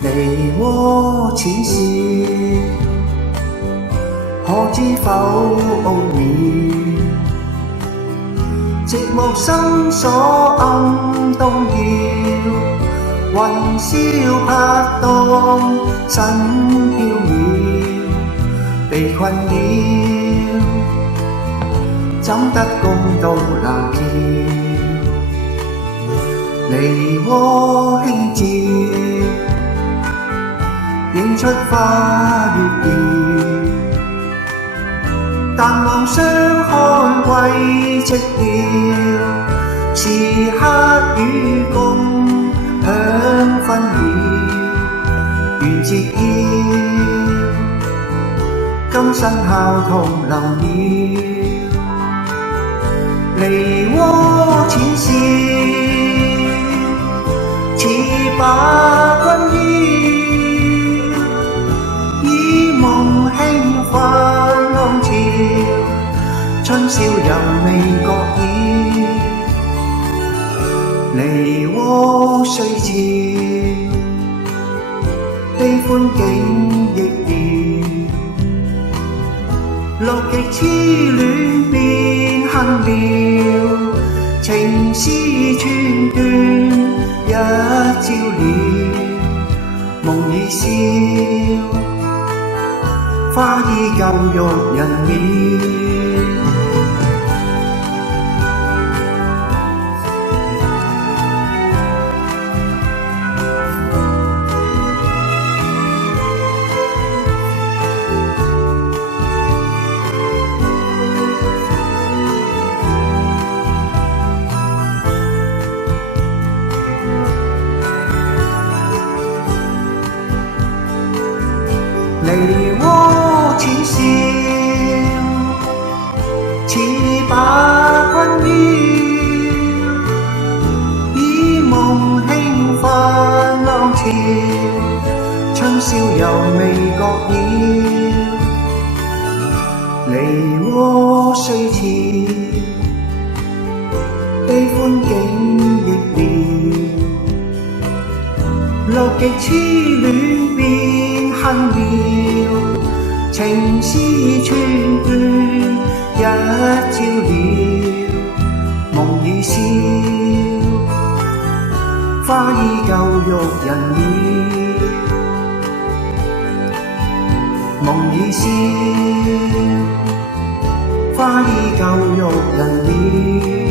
離窩淺笑，可知否奧妙？寂寞心所暗動搖，雲霄拍動，身飄渺，被困擾，怎得公道難橋？離窩輕照，映出花月調，但望相看歸寂寥，時刻與共享紛擾，緣節要，今生孝同臨了，離窩淺笑，似把君邀，以夢輕泛浪潮，春宵猶未覺曉，離窩雖俏，悲歡景亦妙，樂極痴戀變恨妙，情絲寸斷一朝了，夢已消，花依舊欲人了。離窩淺笑，似把君邀，以夢輕泛浪潮，春宵猶未覺曉，離窩雖俏，悲歡景亦妙，樂極痴戀變恨妙，情絲寸斷一朝了，夢已消，花依舊欲人了，夢已消，花依舊欲人了。